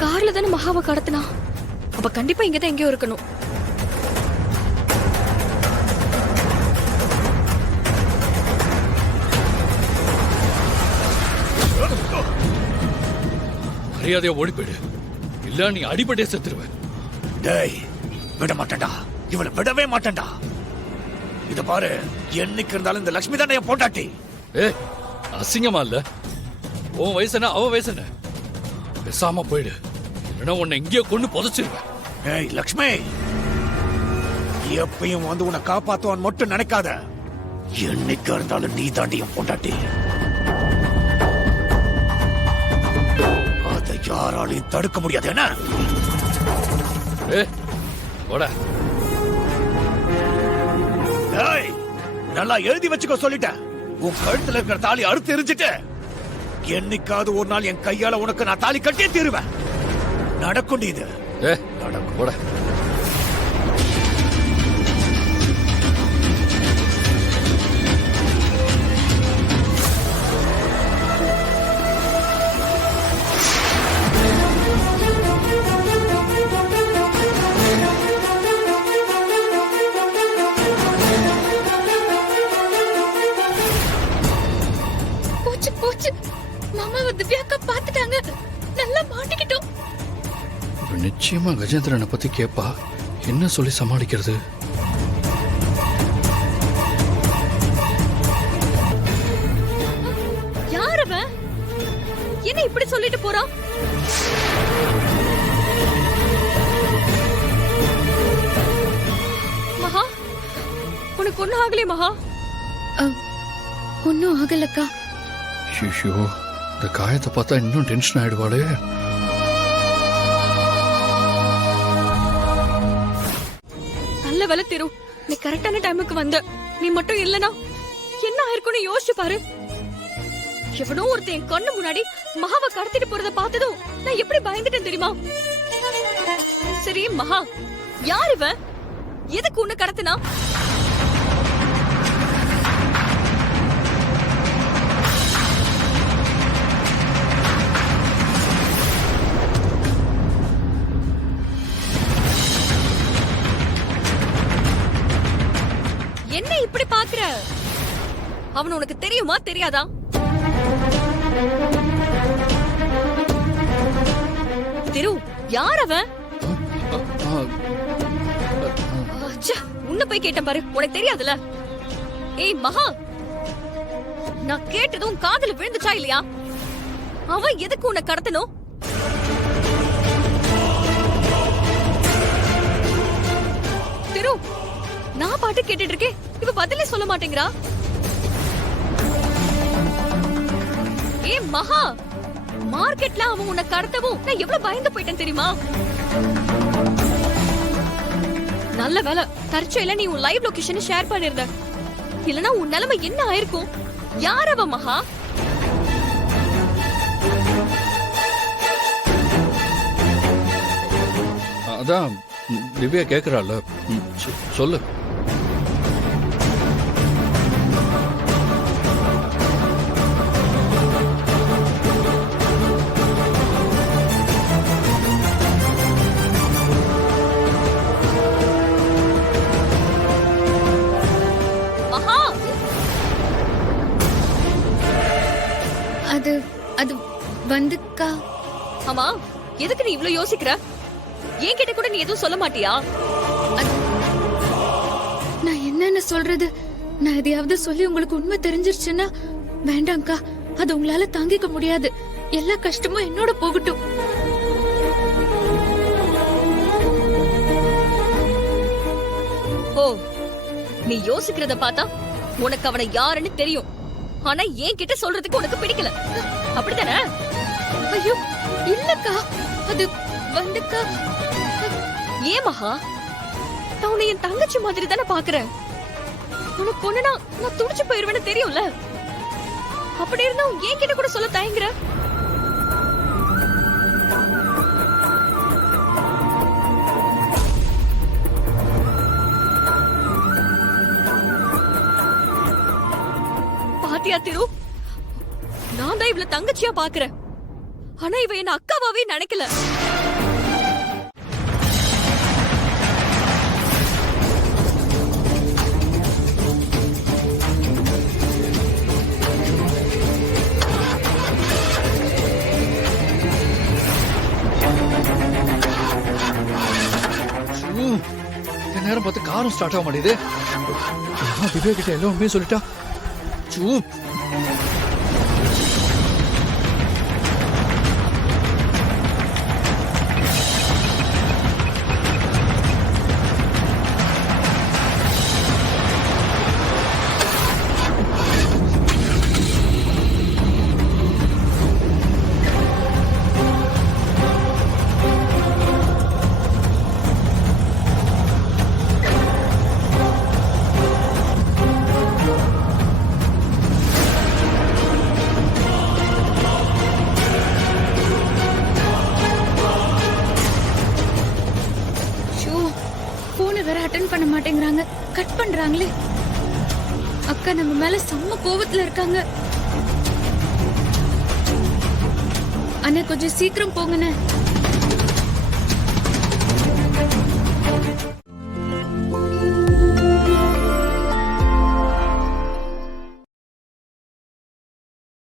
கார்ல தானே மகாவை கடத்தினா. அப்ப கண்டிப்பா இங்கதான் எங்கேயோ இருக்கணும். மரியாதையா ஓடி போயிடு, இல்ல நீ அடிபட்டே செத்துருவ. டேய், விட மாட்டேன்டா, இவளை விடவே மாட்டேன்டா. இத பாரு, என்னைக்கு இருந்தாலும் இந்த லட்சுமி தானே போட்டாட்டி. ஏ, அசிங்கமா இல்ல? உன் வயசு என்ன, அவன் வயசு என்ன? பேசாம போயிடு, இல்லைன்னா உன்னை இங்கேயே கொண்டு புதைச்சிருவேன். ஏய் லக்ஷ்மி, எப்பயும் வந்து உன்னை காப்பாத்துவான் மட்டும் நினைக்காத. என்னைக்கு இருந்தாலும் நீ தாண்டியும் போட்டாட்டி. அதை யாராலையும் தடுக்க முடியாது. என்ன? ஏய், நல்லா எழுதி வச்சுக்கோ சொல்லிட்டேன். உன் கழுத்துல இருக்கிற தாலி அறுத்து எரிஞ்சிட்டு என்னைக்காவது ஒரு நாள் என் கையால உனக்கு நான் தாலி கட்டியே தீருவேன். நடக்கும் இது. நடக்கும். போட. போச்சு போச்சு, மாமாவை திவ்யாக்கா பாத்துட்டாங்க. நல்லா மாட்டிக்கிட்டோம். நிச்சயமா கஜேந்திரனை பத்தி கேப்பா, என்ன சொல்லி சமாளிக்கிறது? யார் அவன்? என்ன இப்படி சொல்லிட்டு போறான்? மகா, உனக்கு ஒண்ணும் ஆகலையே மகா? ஒன்னும் ஆகலக்கா. ஐயோ, இந்த காயத்தை பார்த்தா இன்னும் டென்ஷன் ஆயிடுவாளே. நல்ல வேலை திரு, நீ கரெக்டான டைமுக்கு வந்த. நீ மட்டும் இல்லனா என்ன ஆயிருக்கும்னு யோசிச்சு பாரு. எவனோ ஒருத்தன் என் கண்ணு முன்னாடி மகாவை கடத்திட்டு போறத பார்த்ததும் நான் எப்படி பயந்துட்டேன் தெரியுமா? சரி மகா, யார் இவன்? எதுக்கு உன்னை கடத்தினா? என்ன இப்படி பாக்குற? அவன் உனக்கு தெரியுமா தெரியாதா? திரு, யார் அவன்? உன்ன போய் கேட்டேன் பாரு, உனக்கு தெரியாதுல? ஏய் மகா, நான் கேட்டதும் காதுல விழுந்துச்சா இல்லையா? அவன் எதுக்கு உன்னை கடத்தணும்? திரு, நான் பாட்டு கேட்டுட்டு இருக்கேன், இவ பதிலே சொல்ல மாட்டேங்கிறா. ஏ மகா, மார்க்கெட்ல அவன் உன்னை கடத்தவும் நான் எவ்வளவு பயந்து போயிட்டேன் தெரியுமா? நல்ல வேலை தற்செயல நீ உன் லைவ் லொகேஷனை ஷேர் பண்ணிருந்த. இல்லனா உன் நிலைமை என்ன ஆயிருக்கும்? யார் அவ மகா? அதான் திவ்யா கேக்குறாள், சொல்லு. அது வந்துக்கா. ஆமா, எதுக்கு நீ இவ்ளோ யோசிக்கிற? ஏன் கிட்ட கூட நீ எதுவும் சொல்ல மாட்டியா? நான் என்னன்னு சொல்றது? நான் எதையாவது சொல்லி உங்களுக்கு உண்மை தெரிஞ்சிருச்சுன்னா வேண்டாம்க்கா, அது உங்களால தாங்கிக்க முடியாது. எல்லா கஷ்டமும் என்னோட போகட்டும். யோசிக்கிறத பார்த்தா உனக்கு அவனை யாருன்னு தெரியும். ஆனா என்கிட்ட சொல்றதுக்கு உனக்கு பிடிக்கல, அப்படித்தானே? ஐயோ இல்லக்கா, அது வந்துக்கா. ஏன் மகா, நான் உன்னை என் தங்கச்சி மாதிரி தானே பாக்குறேன். உனக்கு ஒண்ணுனா நான் துடிச்சு போயிருவேன்னு தெரியும்ல. அப்படி இருந்தா என்கிட்ட கூட சொல்ல தயங்குற. பாத்தியா திரு, நான் தான் இவள தங்கச்சியா பாக்குறேன். ஆனா இவ என்ன அக்காவாவே நினைக்கல. இந்த நேரம் பார்த்து காரம் ஸ்டார்ட் ஆக மாட்டேது. திவ்யா கிட்ட எல்லாம் உண்மையை சொல்லிட்டா. சூப் போனை வேற அட்டென்ட் பண்ண மாட்டேங்கிறாங்க, கட் பண்றாங்களே. அக்கா நம்ம மேல செம்ம கோவத்துல இருக்காங்க. அண்ணா கொஞ்சம் சீக்கிரம் போங்கண்ணே.